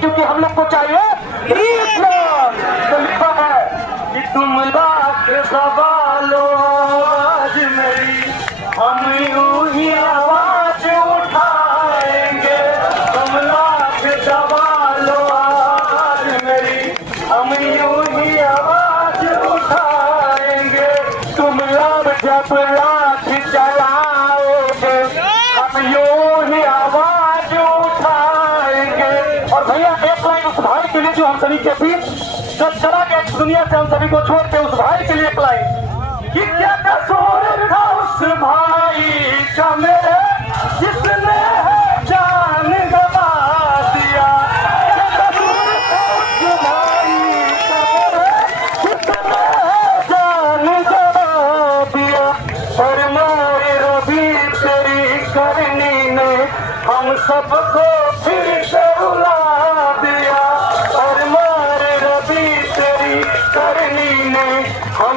क्योंकि हम लोग को चाहिए तो लिखा है कि तुम लाख सवालों आज मेरी हम यूं ही आवाज उठाएंगे। तुम लाख सवालों आज मेरी हम यूं ही आवाज उठाएंगे। तुम लब जब लाठ चलाओगे हम यूं ही आवाज उठाएंगे। और भैया एक लाइन उस भाई के लिए जो हम सभी के बीच जब चला गया इस दुनिया से हम सभी को छोड़ के, उस भाई के लिए एक लाइन कि क्या कसूर था उस भाई का मेरे जिसने जान गवा दिया। क्या कसूर था उस भाई का मेरे जिसने जान गवा दिया। और मारे रवि तेरी करनी ने हम सबको फिर से रुला दिया। और मारे रवि तेरी करनी ने हम